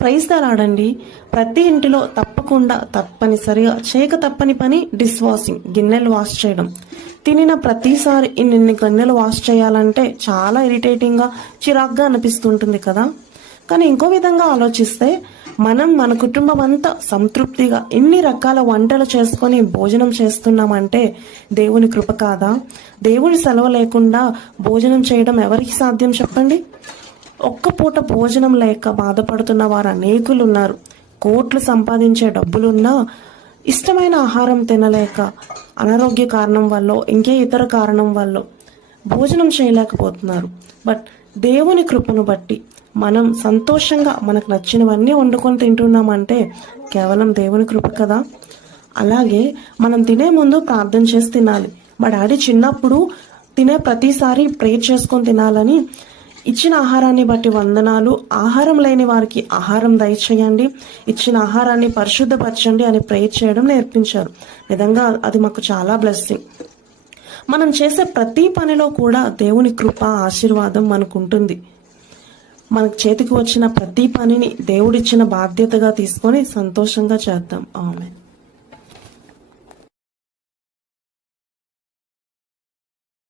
Praise దలాడండి. ప్రతి ఇంటిలో తప్పకుండా తప్పనిసరిగా చేయక తప్పని పని డిష్ వాషింగ్, గిన్నెలు వాష్ చేయడం. తినిన ప్రతిసారి ఇన్ని గిన్నెలు వాష్ చేయాలంటే చాలా ఇరిటేటింగ్గా, చిరాగ్గా అనిపిస్తుంటుంది కదా. కానీ ఇంకో విధంగా ఆలోచిస్తే మనం మన కుటుంబం అంతా సంతృప్తిగా ఇన్ని రకాల వంటలు చేసుకొని భోజనం చేస్తున్నామంటే దేవుని కృప కాదా? దేవుని సెలవు లేకుండా భోజనం చేయడం ఎవరికి సాధ్యం చెప్పండి? ఒక్క పూట భోజనం లేక బాధపడుతున్న వారు అనేకులు ఉన్నారు. కోట్లు సంపాదించే డబ్బులున్నా ఇష్టమైన ఆహారం తినలేక అనారోగ్య కారణం వల్ల ఇంకే ఇతర కారణం వల్ల భోజనం చేయలేకపోతున్నారు. బట్ దేవుని కృపను బట్టి మనం సంతోషంగా మనకు నచ్చినవన్నీ వండుకొని తింటున్నామంటే కేవలం దేవుని కృప కదా. అలాగే మనం తినే ముందు ప్రార్థన చేసి తినాలి. మా డాడీ చిన్నప్పుడు తినే ప్రతిసారి ప్రేర్ చేసుకొని తినాలని, ఇచ్చిన ఆహారాన్ని బట్టి వందనాలు, ఆహారం లేని వారికి ఆహారం దయచేయండి, ఇచ్చిన ఆహారాన్ని పరిశుద్ధపరచండి అని ప్రేర్ చేయడం నేర్పించారు. నిజంగా అది మాకు చాలా బ్లెస్సింగ్. మనం చేసే ప్రతి పనిలో కూడా దేవుని కృప, ఆశీర్వాదం మనకు ఉంటుంది. మనకు చేతికి వచ్చిన ప్రతి పనిని దేవుడిచ్చిన బాధ్యతగా తీసుకొని సంతోషంగా చేద్దాం. ఆమేన్.